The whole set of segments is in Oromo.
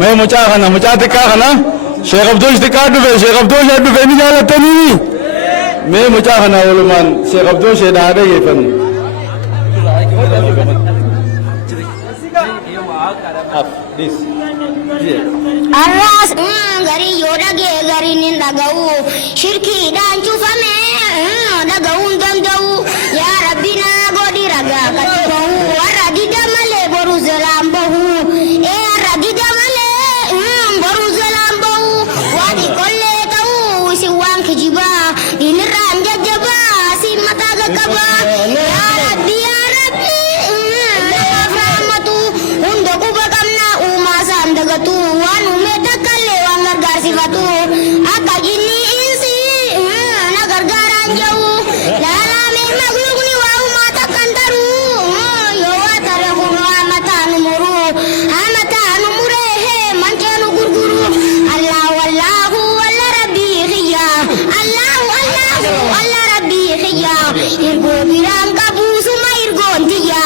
मैं मुचा खाना मुचा टिका खाना शेख अब्दुल टिका दुबे शेख अब्दुल शेख दुबे नहीं जाना तनी मैं मुचा खाना उलमान शेख अब्दुल शेख दादे ये fun Arras gari yoda ge gari ninda gau shirki dan cufa me da gaun dan dau ya rabbina godi raga katibau aradi damale boru zalam bahu aradi damale boru zalam bahu wadi kolle tau si wang kijiba dinran jajaba si mata gakaba ya rabbi rahmatu undaku bakamna umasan dagatu wanu metakalle wangar garsifatu akajini insi nagar garan jauh lala me maglugni wau mata kantaru yo atarahu amata numuru he manjanu gurguru allah wallahu walla rabbi khiya allah rabbi khiya irgo birang kabu suma irgo ndiya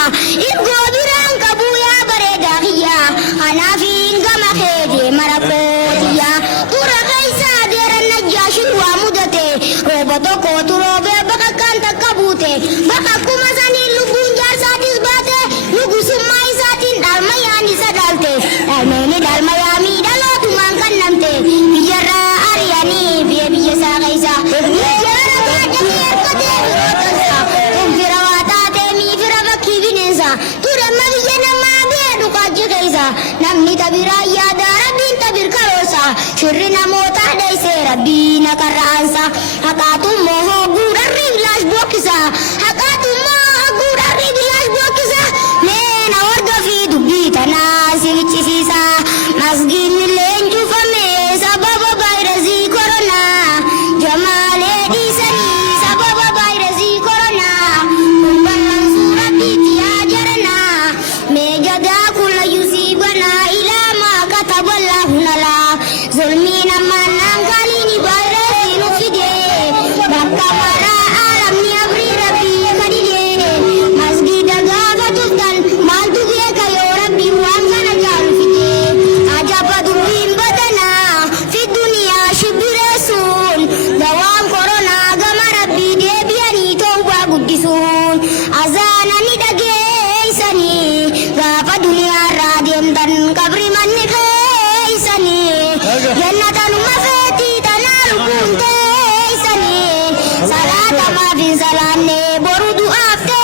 irgo birang kabu ya bareda khiya hanafin gama khede marakotiya tura kaisa deran najashin wa mudate roboto ko turobe bakakan takabute bakakuma sani lugunjar sadis bate lugu sumai satin dalmayani sadalte dalmeni dalmayami dalotu mangkan namte bijarra ariani biya biya sa kaisa bijarra kajami erkote birotansa kumfirawata temi firawaki binensa tura mabiyana mabe dukaji kaisa namni tabira yada rabbin tabir karosa shurri namota daise rabbina karansa hakatum moho gurarri bilash bokisa hakatum moho gurarri bilash bokisa nena warga fi dubita nasi vichisa masgin lenju fame sababa virasi corona jamale disari sababa virasi corona kumbalan surati tiajarana mejada kula yusibana ila ma kataballahu nala zulmina manang kalini virasi nufide bakamara alam ni abri rabbi kadide masjid gafatufdan mantuge kayo rabbi wangana jalfide ajaba durin badana fi dunia shibirasun dawam corona gama rabbi debiani tongwa guddisun azana ni dage isani gafa dunia radem dan kabri manni isani jannatan mafati tanalu kunte isani salata mafin salane borudu afte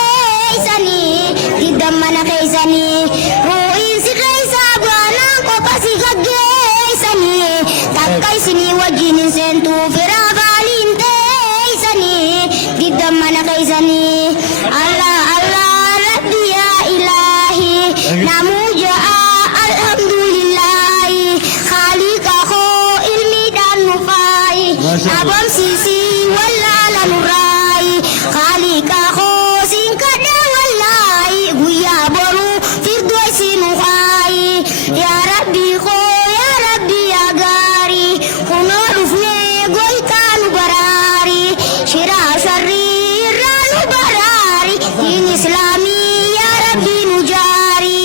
isani didam mana isani ruin si kaisa bana ko pasi gagge isani takkai sini wajini sentu fira valinte isani didam mana isani Allah Allah rabbi ya ilahi namu jaa alhamdulillahi khaliqahu ilmi dan nufai abam sisi wala lanurai khaliqahu singkada wallahi guya boru firdausi nuhai ya rabbi ko ya rabbi agari kuno dufne goitan barari shira sharri ranu barari din islami ya rabbi nujari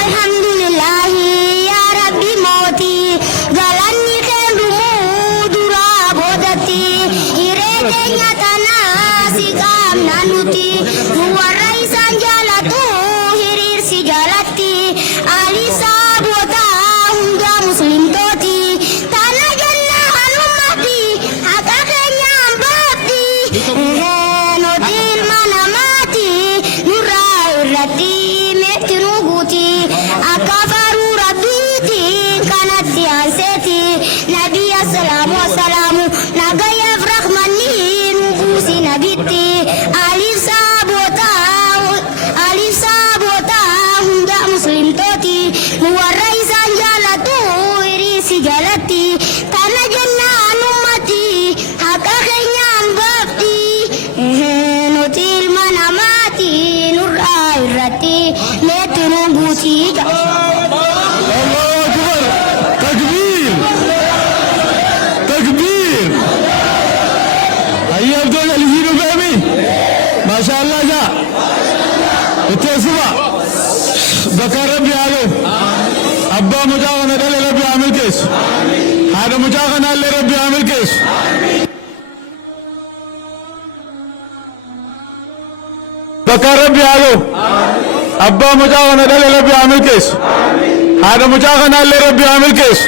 alhamdulillahi ya rabbi moti galanni kendumu dura bodati irede nyatana sikam nanuti nuwarai sanjalatu hirir si jalati alisa bota hunda muslim toti tanah jannah hanumati akakenya ambati notil mana mati nurai rati metinu guti akafaru rabiti kanati anseti nabi assalamu wassalamu nagaya frahmani nubusi nabiti alif sabota hunda muslim toti muwarai sanjalatu irisi jalati tanah jannah anumati hakakenya ambati notil mana mati nurai rati metinu guti Allahu Akbar takbir takbir Ayy Abdul Al-Hiro Fahmi Mashallah ja Itte suba Bakar Rabbi Alo Abba Mujawar kana dhala rabbi amil kees haadha mucaa kana illee rabbi amil kees bakka rabbi haa ga'u abbaa mucaa kana dhala rabbi amil kees haadha mucaa kana illee rabbi amil kees